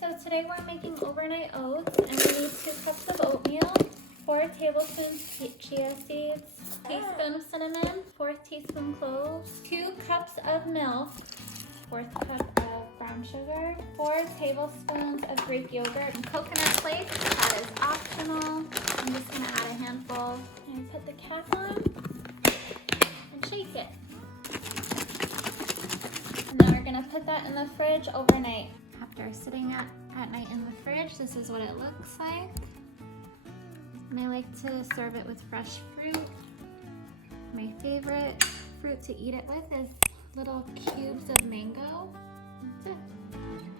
so today we're making overnight oats, and we need 2 cups of oatmeal, 4 tablespoons chia seeds, teaspoon of cinnamon, 1/4 teaspoon cloves, 2 cups of milk, 1/4 cup of brown sugar, 4 tablespoons of Greek yogurt, and coconut flakes. That is optional. I'm just gonna add a handful and put the cap on and shake it. And then we're gonna put that in the fridge overnight. After sitting at night in the fridge, this is what it looks like. And I like to serve it with fresh fruit. My favorite fruit to eat it with is little cubes of mango. That's it.